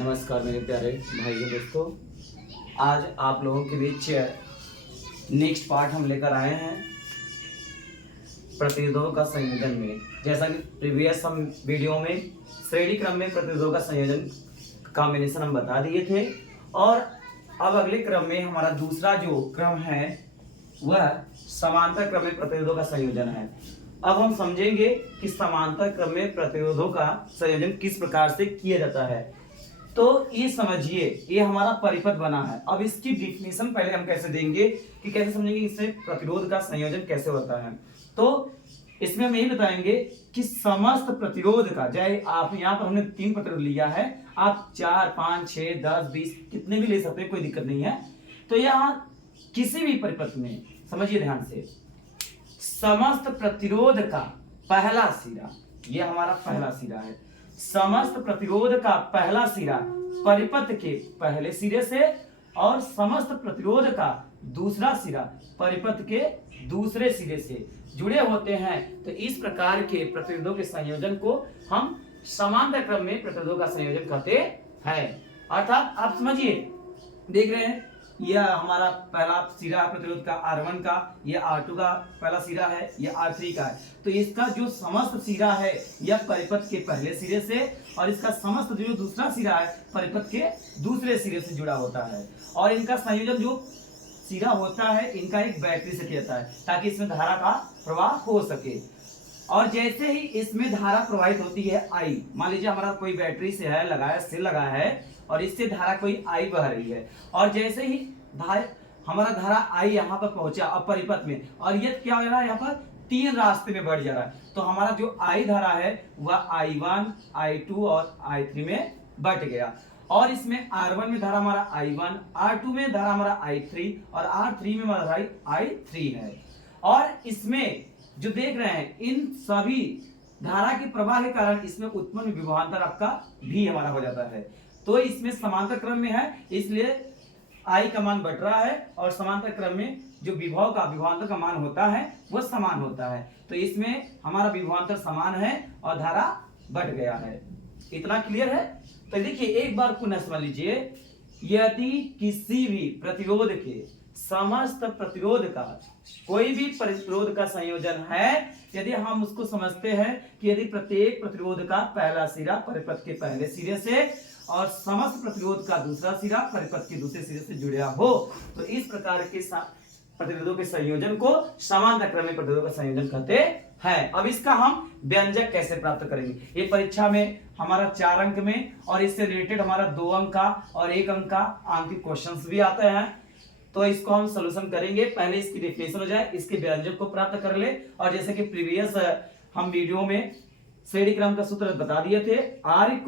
नमस्कार मेरे प्यारे भाइयों दोस्तों। आज आप लोगों के बीच नेक्स्ट पार्ट हम लेकर आए हैं प्रतिरोधों का संयोजन में। जैसा कि प्रीवियस हम वीडियो में श्रेणी क्रम में प्रतिरोधों का संयोजन कॉम्बिनेशन हम बता दिए थे, और अब अगले क्रम में हमारा दूसरा जो क्रम है वह समांतर क्रम में प्रतिरोधों का संयोजन है। अब हम समझेंगे कि समांतर क्रम में प्रतिरोधों का संयोजन किस प्रकार से किया जाता है। तो ये समझिए, ये हमारा परिपथ बना है। अब इसकी डिफिनीशन पहले हम कैसे देंगे कि कैसे समझेंगे इससे प्रतिरोध का संयोजन कैसे होता है। तो इसमें हम यही बताएंगे कि समस्त प्रतिरोध का, चाहे आप यहाँ पर हमने 3 प्रतिरोध लिया है, आप 4, 5, 6, 10, 20 कितने भी ले सकते हैं, कोई दिक्कत नहीं है। तो यहाँ किसी भी परिपथ में समझिए ध्यान से, समस्त प्रतिरोध का पहला सिरा, ये हमारा पहला सिरा है। समस्त प्रतिरोध का पहला सिरा परिपथ के पहले सिरे से और समस्त प्रतिरोध का दूसरा सिरा परिपथ के दूसरे सिरे से जुड़े होते हैं। तो इस प्रकार के प्रतिरोधों के संयोजन को हम समांतर क्रम में प्रतिरोधों का संयोजन कहते हैं। अर्थात आप समझिए, देख रहे हैं यह हमारा पहला सिरा प्रतिरोध का R1 का, यह R2 का पहला सिरा है, यह R3 का है। तो इसका जो समस्त सिरा है यह परिपथ के पहले सिरे से, और इसका समस्त जो दूसरा सिरा है परिपथ के दूसरे सिरे से जुड़ा होता है। और इनका संयोजन जो सिरा होता है इनका एक बैटरी से किया जाता है ताकि इसमें धारा का प्रवाह हो सके। और जैसे ही इसमें धारा प्रवाहित होती है I, मान लीजिए हमारा कोई बैटरी से है लगाया, सेल लगा है और इससे धारा कोई I बह रही है, और जैसे ही हमारा धारा I यहाँ पर पहुंचा अब परिपथ में, और ये क्या हो रहा है, यहाँ पर 3 रास्ते में बढ़ जा रहा है। तो हमारा जो I धारा है वह I1, I2 और I3 में बट गया, और इसमें R1 में धारा हमारा I1, R2 में धारा हमारा I3 और R3 में हमारा I3 है। और इसमें जो देख रहे हैं इन सभी धारा के प्रवाह के कारण इसमें उत्पन्न विभवांतर आपका भी हमारा हो जाता है। तो इसमें समांतर क्रम में है, इसलिए I का मान बढ़ रहा है, और समांतर क्रम में जो विभव का विभवांतर का मान होता है वो समान होता है। तो इसमें हमारा विभवांतर समान है और धारा बढ़ गया है। इतना क्लियर है? तो देखिए एक बार पुनः समझ लीजिए, यदि किसी भी प्रतिरोध के समस्त प्रतिरोध का कोई भी प्रतिरोध का संयोजन है, यदि हम उसको समझते हैं कि यदि प्रत्येक प्रतिरोध का पहला सिरा परिपथ के पहले सिरे से और समस्त प्रतिरोध का दूसरा सिरा परिपथ के दूसरे सिरे से जुड़ा हो, तो इस प्रकार के प्रतिरोधों के संयोजन को समांतर क्रम में प्रतिरोधों का संयोजन कहते हैं। अब इसका हम व्यंजक कैसे प्राप्त करेंगे, ये परीक्षा में हमारा 4 अंक में और इससे रिलेटेड हमारा 2 अंक का और 1 अंक का आंकिक क्वेश्चंस भी आते हैं। तो इसको हम सोल्यूशन करेंगे। पहले इसकी डेफिनेशन हो जाए, इसके व्यंजक को प्राप्त कर ले, और जैसे कि प्रीवियस हम वीडियो में श्रेणी क्रम का सूत्र बता दिए थे, R =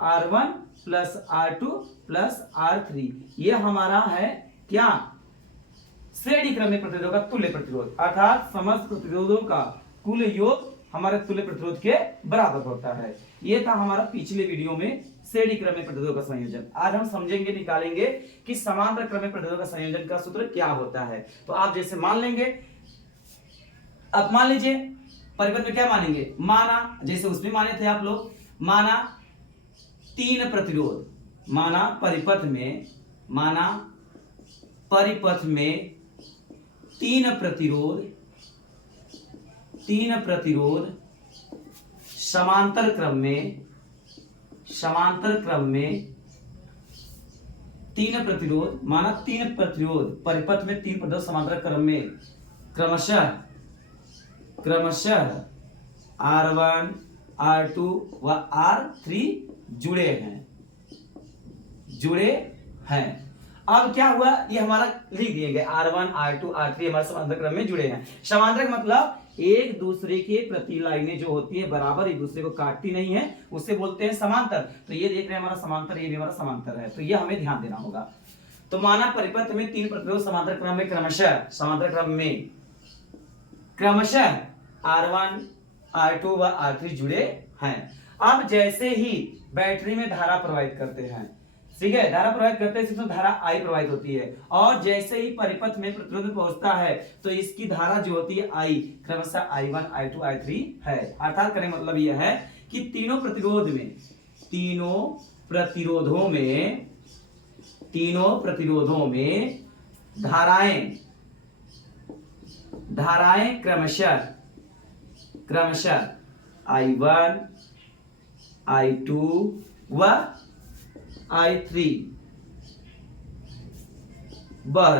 R1 + R2 + R3। ये हमारा है क्या, श्रेणी क्रम में प्रतिरोधों का तुल्य प्रतिरोध, अर्थात समस्त प्रतिरोधों का कुल योग हमारे तुल्य प्रतिरोध के बराबर होता है। ये था हमारा पिछले वीडियो में श्रेणी क्रम में प्रतिरोधों का संयोजन। आज हम समझेंगे, निकालेंगे कि समांतर क्रम में प्रतिरोधों का संयोजन का सूत्र क्या होता है। तो आप जैसे मान लेंगे, अब मान लीजिए परिपथ में क्या मानेंगे, माना जैसे उसमें माने थे आप लोग, माना 3 प्रतिरोध, माना परिपथ में 3 प्रतिरोध समांतर क्रम में 3 प्रतिरोध, माना 3 प्रतिरोध परिपथ में 3 प्रतिरोध समांतर क्रम में क्रमशः R1, R2 व R3 जुड़े हैं। अब क्या हुआ, ये हमारा लिख दिए गए R1, R2, R3 हमारे समांतर क्रम में जुड़े हैं। समांतर का मतलब एक दूसरे के प्रति लाइनें जो होती है बराबर एक दूसरे को काटती नहीं है, उससे बोलते हैं समांतर। तो ये देख रहे हैं हमारा समांतर, ये भी हमारा समांतर है, तो ये हमें ध्यान देना होगा। तो माना परिपथ में 3 प्रतिरोध समांतर क्रम में क्रमशः R1, R2 व R3 जुड़े हैं। अब जैसे ही बैटरी में धारा प्रवाहित करते हैं, ठीक है, धारा प्रवाहित करते हैं तो धारा I प्रवाहित होती है, और जैसे ही परिपथ में प्रतिरोध में पहुंचता है तो इसकी धारा जो होती है I क्रमशः I1, I2, I3 है। अर्थात करने मतलब यह है कि तीनों प्रतिरोधों में, तीनों प्रतिरोधों में धाराएं क्रमशः I1, I2 व I3 बह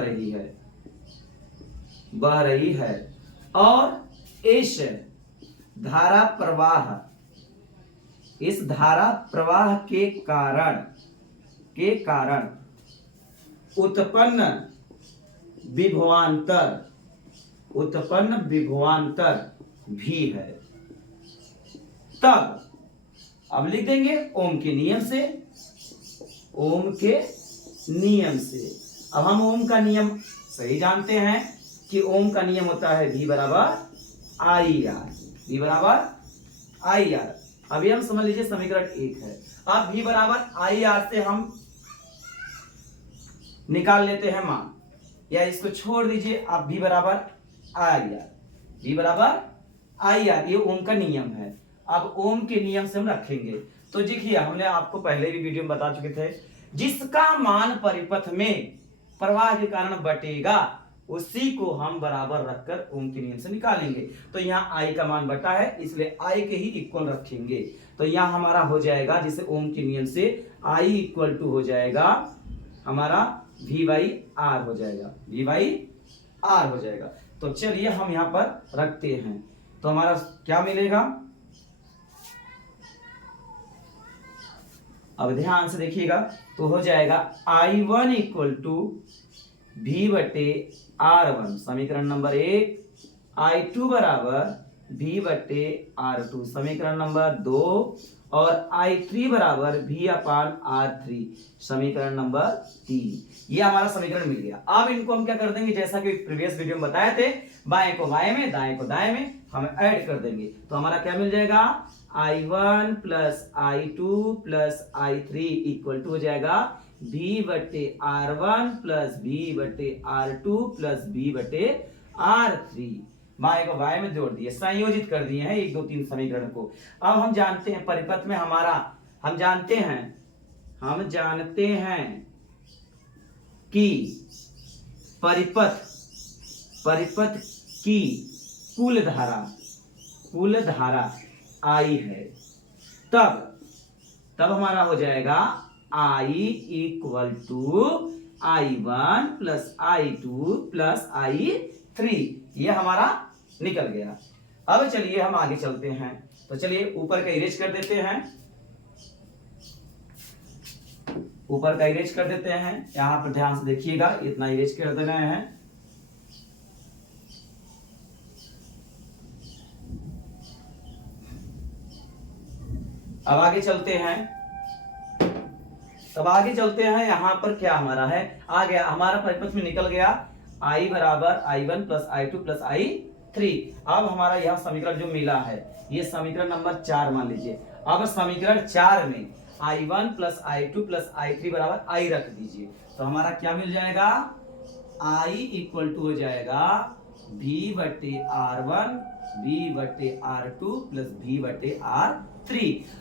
रही है और इस धारा प्रवाह के कारण उत्पन्न विभवांतर भी है। तब अब लिख देंगे ओम के नियम से। अब हम ओम का नियम सही जानते हैं कि ओम का नियम होता है V बराबर I R। अभी हम समझ लीजिए समीकरण 1 है। अब V बराबर I R से हम निकाल लेते हैं मान, या इसको छोड़ दीजिए। आप V बराबर I R, ये ओम का नियम है। अब ओम के नियम से हम रखेंगे। तो देखिए हमने आपको पहले भी वीडियो में बता चुके थे, जिसका मान परिपथ में प्रवाह के कारण बटेगा उसी को हम बराबर रखकर ओम के नियम से निकालेंगे। तो यहाँ I का मान बटा है, इसलिए I के ही इक्वल रखेंगे। तो यहाँ हमारा हो जाएगा, जिसे ओम के नियम से I इक्वल टू हो जाएगा हमारा V बाई R हो जाएगा। तो चलिए हम यहाँ पर रखते हैं। तो हमारा क्या मिलेगा, अब ध्यान से देखिएगा। तो हो जाएगा I1 इक्वल टू V बटे R1 समीकरण नंबर 1, I2 बराबर V बटे R2 समीकरण नंबर 2, और I3 बराबर V अपान R3 समीकरण नंबर 3। ये हमारा समीकरण मिल गया। अब इनको हम क्या कर देंगे, जैसा कि प्रीवियस वीडियो में बताए थे, बाएं को बाएं में, दाएं को दाएं में हम ऐड कर देंगे। तो हमारा क्या मिल जाएगा, I1 plus I2 plus I3 equal to हो जाएगा V बटे R1 प्लस V बटे R2 प्लस V बटे R3। बाएं को बाएं में जोड़ दिए, संयोजित कर दिए हैं 1 2 3 समीकरण को। अब हम जानते हैं परिपथ में हमारा, हम जानते हैं कि परिपथ की कुल धारा I है। तब हमारा हो जाएगा I equal to I1 plus I2 plus I3। ये हमारा निकल गया। अब चलिए हम आगे चलते हैं। तो चलिए ऊपर का इरेज कर देते हैं, यहां पर ध्यान से देखिएगा, इतना इरेज कर देना है। अब आगे चलते हैं। यहां पर क्या हमारा है, आ गया हमारा परिपथ में निकल गया I बराबर I1 plus I2 plus I3। अब हमारा यह समीकरण जो मिला है, ये समीकरण नंबर 4 मान लीजिए। अब समीकरण 4 में I1 plus I2 plus I3 बराबर I रख दीजिए। तो हमारा क्या मिल जाएगा, I इक्वल टू हो जाएगा V बटे R1 V बटे R2 प्लस V बटे R3।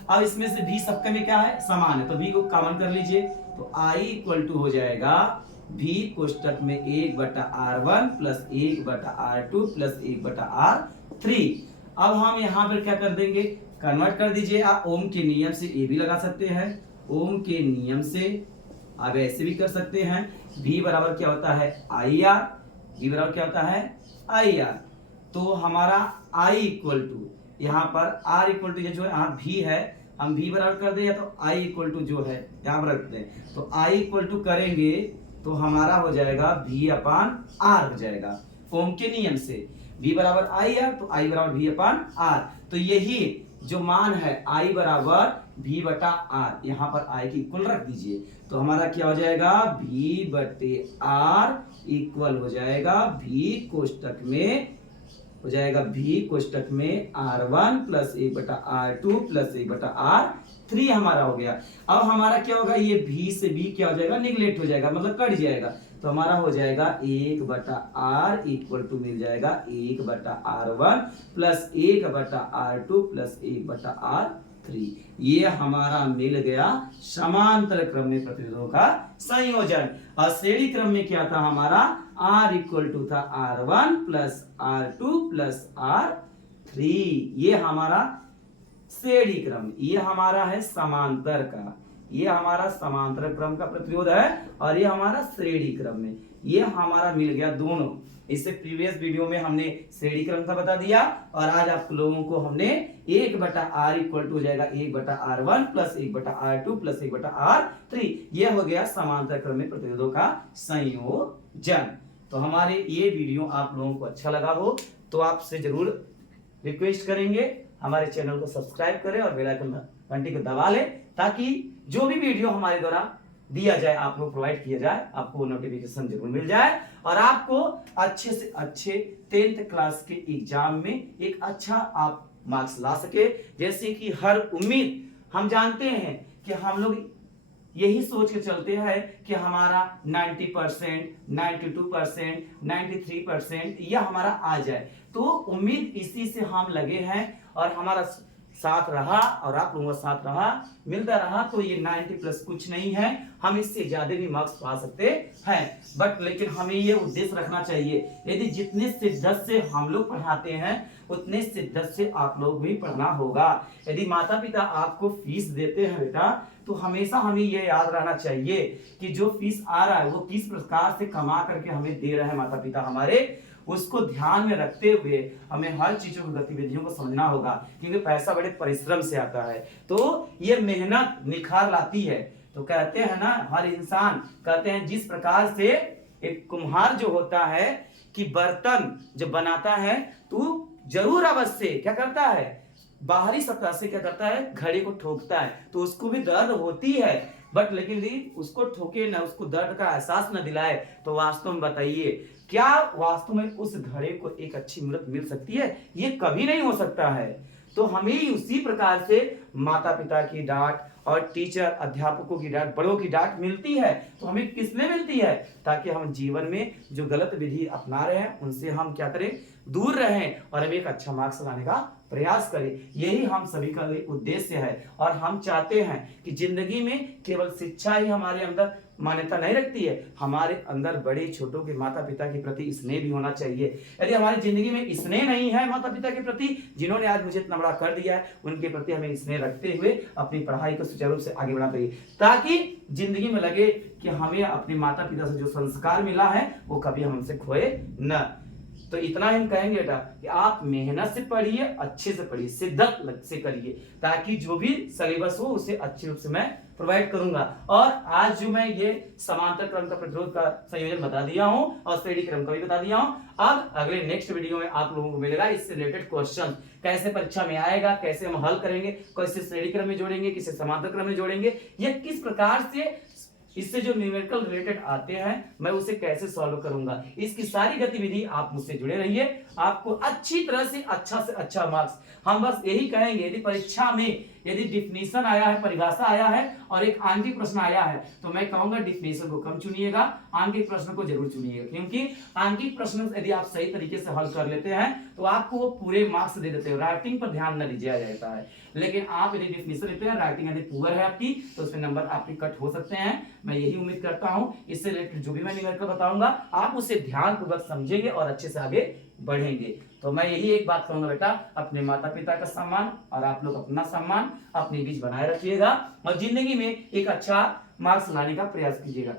अब इसमें से V सबका में क्या है, समान है, तो V को कॉमन कर लीजिए। तो I इक्वल टू हो जाएगा V कोष्टक में 1 बटा R1 प्लस 1 बटा R2 प्लस 1 बटा R3। अब हम यहाँ पर क्या कर देंगे, कन्वर्ट कर दीजिए। आप ओम के नियम से ये भी लगा सकते हैं, ओम के नियम से आप ऐसे भी कर सकते हैं। V बराबर क्या होता है IR, V बराबर क्या होता है IR। तो हमारा I इक्वल टू, यहाँ पर R इक्वल टू जो है यहाँ V है, हम V बराबर कर दें, या तो I इक्वल टू जो है यहाँ पर रखते हैं। तो I इक्वल टू करेंगे तो हमारा हो जाएगा V अपान R हो जाएगा ओम के नियम से। V बराबर IR, तो I बराबर V अपान R। तो यही जो मान है I बराबर V बटा R, यहाँ पर I की इक्वल रख दीजिए। तो हमारा क्या हो जाएगा, V बटे R इक्वल हो जाएगा V कोष्टक में R1 प्लस 1 बटा R2 प्लस 1 बटा R3 हमारा हो गया। अब हमारा क्या होगा, ये V से B क्या हो जाएगा, निगलेक्ट हो जाएगा, मतलब कट जाएगा। तो हमारा हो जाएगा 1 बटा R इक्वल टू मिल जाएगा 1 बटा R1 प्लस 1 बटा R2 प्लस 1 बटा 3। ये हमारा मिल गया समांतर क्रम में प्रतिरोधों का संयोजन। और श्रेणी क्रम में क्या था हमारा, R इक्वल टू था R1 plus R2 plus R3। ये हमारा श्रेणी क्रम, ये हमारा है समांतर का, ये हमारा समांतर क्रम का प्रतिरोध है और ये हमारा श्रेणी क्रम में, ये हमारा मिल गया दोनों। इससे प्रीवियस वीडियो में हमने श्रेणी क्रम का बता दिया और आज आप लोगों को हमने 1/R इक्वल टू हो जाएगा 1/R1 plus 1/R2 plus 1/R3। ये हो गया समांतर क्रम में प्रतिरोधों का संयोजन। तो हमारे ये वीडियो आप लोगों को अच्छा लगा हो तो आपसे जरूर रिक्वेस्ट करेंगे हमारे चैनल को सब्सक्राइब करें और बेल आइकन घंटी को दबा लें, ताकि जो भी वीडियो हमारे द्वारा दिया जाए, आप लोग प्रोवाइड किया जाए, आपको नोटिफिकेशन जरूर मिल जाए और आपको अच्छे से अच्छे 10th क्लास के एग्जाम में एक अच्छा आप मार्क्स ला सके। जैसे कि हर उम्मीद हम जानते हैं कि हम लोग यही सोच के चलते हैं कि हमारा 90%, 92%, 93% यह हमारा आ जाए, तो उम्मीद इसी से हम लगे हैं और हमारा साथ रहा और आप लोगों का साथ रहा, मिलता रहा, तो ये 90 प्लस कुछ नहीं है, हम इससे ज्यादा भी मार्क्स पा सकते हैं। बट लेकिन हमें ये उद्देश्य रखना चाहिए, यदि जितने शिद्दत से हम लोग पढ़ाते हैं उतने शिद्दत से आप लोग भी पढ़ना होगा। यदि माता पिता आपको फीस देते हैं बेटा, तो हमेशा हमें ये याद रहना चाहिए कि जो फीस आ रहा है वो किस प्रकार से कमा करके हमें दे रहे हैं माता पिता हमारे, उसको ध्यान में रखते हुए हमें हर चीजों की गतिविधियों को समझना होगा, क्योंकि पैसा बड़े परिश्रम से आता है, तो ये मेहनत निखार लाती है। तो कहते हैं ना, हर इंसान कहते हैं जिस प्रकार से एक कुम्हार जो होता है कि बर्तन जब बनाता है तो जरूर अवश्य क्या करता है, बाहरी सतह से क्या करता है, घड़ी को ठोकता है, तो उसको भी दर्द होती है, बट लेकिन यदि उसको ठोके ना, उसको दर्द का एहसास न दिलाए, तो वास्तव में बताइए क्या वास्तव में उस घड़े को एक अच्छी मृत मिल सकती है? ये कभी नहीं हो सकता है। तो हमें उसी प्रकार से माता पिता की डांट और टीचर अध्यापकों की डांट, बड़ों की डांट मिलती है, तो हमें किसने मिलती है, ताकि हम जीवन में जो गलत विधि अपना रहे हैं उनसे हम क्या करें, दूर रहें और हम एक अच्छा मार्क्स लाने का प्रयास करें। यही हम सभी का उद्देश्य है और हम चाहते हैं कि जिंदगी में केवल शिक्षा ही हमारे अंदर मान्यता नहीं रखती है, हमारे अंदर बड़े छोटों के माता पिता के प्रति स्नेह भी होना चाहिए। यदि हमारी जिंदगी में स्नेह नहीं है माता पिता के प्रति, जिन्होंने आज मुझे इतना बड़ा कर दिया है, उनके प्रति हमें स्नेह रखते हुए अपनी पढ़ाई को सुचारू रूप से आगे बढ़ाना चाहिए, ताकि जिंदगी में लगे कि हमें अपने माता पिता से जो संस्कार मिला है वो कभी हमसे खोए न। तो इतना हम कहेंगे बेटा कि आप मेहनत से पढ़िए, अच्छे से पढ़िए, शिद्दत से करिए, ताकि जो भी सिलेबस हो उसे अच्छे रूप से मैं प्रोवाइड करूंगा। और आज जो मैं ये समांतर क्रम का प्रतिरोध का संयोजन बता दिया हूं और श्रेणी क्रम का भी बता दिया हूं, अब अगले नेक्स्ट वीडियो में आप लोगों को मिलेगा इससे रिलेटेड क्वेश्चन, कैसे परीक्षा में आएगा, कैसे हम हल करेंगे, कैसे श्रेणी क्रम में जोड़ेंगे, किसे समांतर क्रम में जोड़ेंगे, या किस प्रकार से इससे जो न्यूमेरिकल रिलेटेड आते हैं मैं उसे कैसे सॉल्व करूंगा। इसकी सारी गतिविधि आप मुझसे जुड़े रहिए, आपको अच्छी तरह से अच्छा मार्क्स। हम बस यही कहेंगे, यदि परीक्षा में यदि डिफिनीशन आया है, परिभाषा आया है और एक आंकिक प्रश्न आया है, तो मैं कहूंगा डिफिनीशन को कम चुनिएगा, आंकिक प्रश्न को जरूर चुनिएगा, क्योंकि आंकिक प्रश्न यदि आप सही तरीके से हल कर लेते हैं तो आपको वो पूरे मार्क्स दे देते हैं। राइटिंग पर ध्यान न दिया जाता है, लेकिन आप यदि डिफिनीशन लेते हैं, राइटिंग यदि पुअर है आपकी, तो उसमें नंबर आपके कट हो सकते हैं। मैं यही उम्मीद करता हूं इससे रिलेटेड जो भी मैं न्यूमेरिकल बताऊंगा आप उसे ध्यानपूर्वक समझेंगे और अच्छे से आगे बढ़ेंगे। तो मैं यही एक बात कहूंगा बेटा, अपने माता पिता का सम्मान और आप लोग अपना सम्मान अपने बीच बनाए रखिएगा और जिंदगी में एक अच्छा मार्क्स लाने का प्रयास कीजिएगा।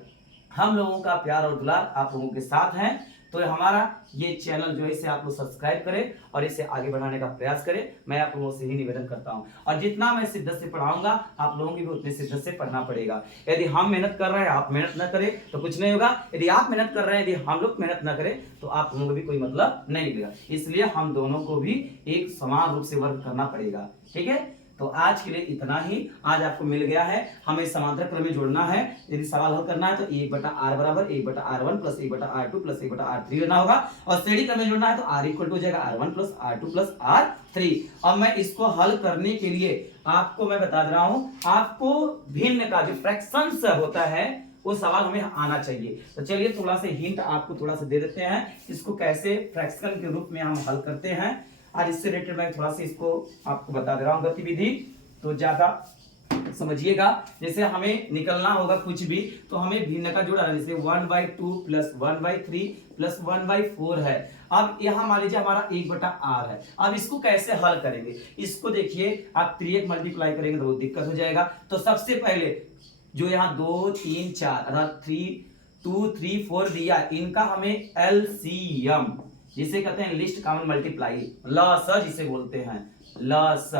हम लोगों का प्यार और दुलार आप लोगों के साथ है, तो हमारा ये चैनल जो है इसे आप लोग सब्सक्राइब करें और इसे आगे बढ़ाने का प्रयास करें, मैं आप लोगों से ही निवेदन करता हूं। और जितना मैं शिद्दत से पढ़ाऊंगा आप लोगों की भी उतनी शिद्दत से पढ़ना पड़ेगा। यदि हम मेहनत कर रहे हैं, आप मेहनत न करें तो कुछ नहीं होगा। यदि आप मेहनत कर रहे हैं, यदि हम लोग मेहनत न करें तो आप लोगों को भी कोई मतलब नहीं निकलेगा। इसलिए हम दोनों को भी एक समान रूप से वर्क करना पड़ेगा, ठीक है। तो आज के लिए इतना ही, आज आपको मिल गया है, हमें समांतर क्रम में जोड़ना है। यदि सवाल हल करना है तो 1/R बराबर 1/R1 plus 1/R2 plus 1/R3 लेना होगा और श्रेणी क्रम में जोड़ना है तो R इक्वल टू हो जाएगा R1 plus R2 plus R3। अब मैं इसको हल करने के लिए आपको मैं बता दे रहा हूं, आपको भिन्न का जो फ्रैक्शंस होता है वो सवाल हमें आना चाहिए। तो चलिए थोड़ा सा हिंट आपको थोड़ा सा दे देते हैं, इसको कैसे फ्रैक्शन के रूप में हम हल करते हैं। और इससे रिलेटेड मैं थोड़ा सा इसको आपको बता दे रहा हूं गतिविधि। तो ज्यादा समझिएगा। जैसे हमें निकलना होगा कुछ भी, तो हमें भिन्न का जोड़ा, जैसे 1/2 प्लस 1/3 प्लस 1/4 है। अब यहाँ मान लीजिए हमारा 1/r है। अब इसको कैसे हल करेंगे, इसको देखिए, आप 3 मल्टीप्लाई करेंगे तो बहुत दिक्कत हो जाएगा। तो सबसे पहले जो यहाँ 2 3 4 अर्थात 2 3 4 दिया, इनका हमें एलसीएम जिसे कहते हैं लिस्ट कॉमन मल्टीप्लाई, लस जिसे बोलते हैं, लस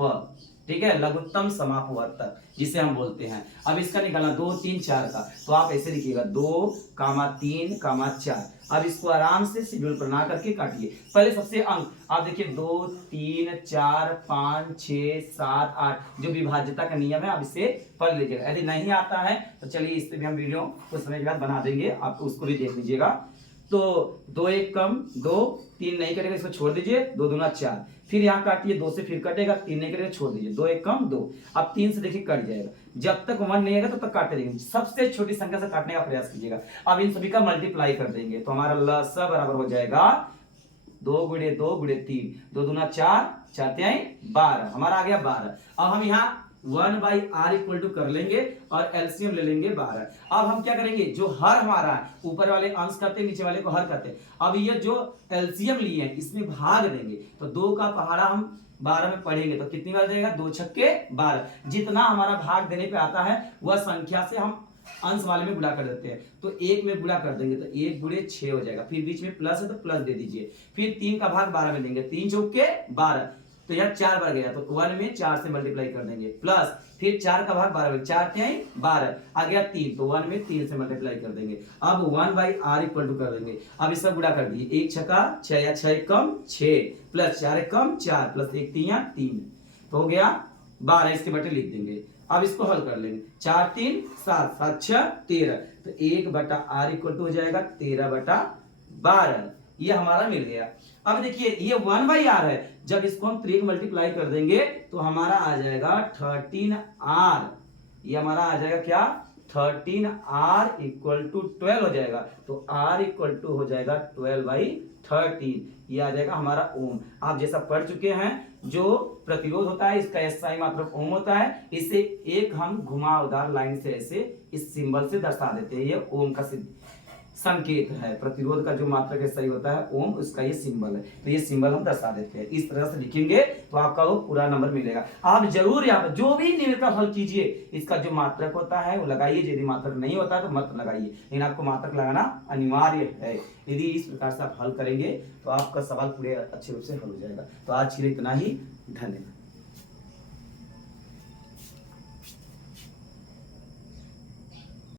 प, ठीक है, लघुत्तम समापवर्तक जिसे हम बोलते हैं। अब इसका निकालना 2 3 4 का, तो आप ऐसे लिखिएगा 2, 3, 4। अब इसको आराम से शेड्यूल बना करके काटिए। पहले सबसे अंक आप देखिए 2 3 4 5 6 7 8 जो विभाज्यता का नियम है, आप इसे पढ़ लीजिएगा। यदि नहीं आता है तो चलिए इस पे भी हम वीडियो कुछ समय के बाद बना देंगे, आप उसको भी देख लीजिएगा। तो 2 1 कम 2, 3 नहीं करेगा इसको छोड़ दीजिए, 2 दूना 4, फिर यहाँ काटिए 2 से, फिर कटेगा, 3 नहीं करेगा छोड़ दीजिए, 2 1 कम 2। अब 3 से देखिए कट जाएगा, जब तक 1 नहीं आएगा तब तक काटते रहेंगे, सबसे छोटी संख्या से काटने का प्रयास कीजिएगा। अब इन सभी का मल्टीप्लाई कर देंगे तो हमारा लसा बराबर हो जाएगा 2 गुणे 2 गुणे 3, 2 दूना 4, 4 3 12, हमारा आ गया 12। अब हम यहाँ 1/r इक्वल टू कर लेंगे और एलसीएम ले लेंगे 12। अब हम क्या करेंगे, जो हर हमारा है, ऊपर वाले अंश करते हैं, नीचे वाले को हर करते हैं। अब ये जो एलसीएम लिए हैं इसमें भाग देंगे, तो 2 का पहाड़ा हम 12 में पढ़ेंगे तो कितनी बार जाएगा, 2 छक्के 12। जितना हमारा भाग देने पे आता है वह संख्या से हम अंश वाले में गुणा कर देते हैं, तो 1 में गुणा कर देंगे तो 1 गुणे 6 हो जाएगा। फिर बीच में प्लस है तो प्लस दे दीजिए, फिर 3 का भाग 12 में देंगे, 3 चौके 12, तो यहाँ 4 बार गया, तो 1 में 4 से मल्टीप्लाई कर देंगे, प्लस फिर 4 का भाग 12 में, 4 3 12 आ गया 3, तो 1 में 3 से मल्टीप्लाई कर देंगे। अब 1/r इक्वल टू कर देंगे। अब इसका गुणा कर दिए, 1 छक्का 6 या 6 कम 6 प्लस 4 कम 4 प्लस 1 3 3, तो हो गया 12, इसके बटे लिख देंगे। अब इसको हल कर लेंगे, 4 3 7 7 6 13, तो 1/r इक्वल टू हो जाएगा 13/12, ये हमारा मिल गया। अब देखिए ये 1/r है, जब इसको हम 3 मल्टीप्लाई कर देंगे तो हमारा आ जाएगा 13r, ये हमारा आ जाएगा क्या, 13r इक्वल टू 12 हो जाएगा, तो r इक्वल टू हो जाएगा 12/13, ये आ जाएगा हमारा ओम। आप जैसा पढ़ चुके हैं, जो प्रतिरोध होता है इसका एसआई मात्रक ओम होता है, इसे एक हम घुमावदार लाइन से ऐसे इस सिंबल से दर्शा देते हैं, ये ओम का संकेत है। प्रतिरोध का जो मात्रक सही होता है ओम, उसका ये सिंबल है, तो ये सिंबल हम दर्शा देते हैं। इस तरह से लिखेंगे तो आपका वो पूरा नंबर मिलेगा। आप जरूर यहाँ पर जो भी न्यूमेरिकल हल कीजिए, इसका जो मात्रक होता है वो लगाइए, यदि मात्रक नहीं होता तो मत लगाइए, लेकिन आपको मात्रक लगाना अनिवार्य है। यदि इस प्रकार से आप हल करेंगे तो आपका सवाल पूरे अच्छे रूप से हल हो जाएगा। तो आज के लिए इतना ही, धन्यवाद।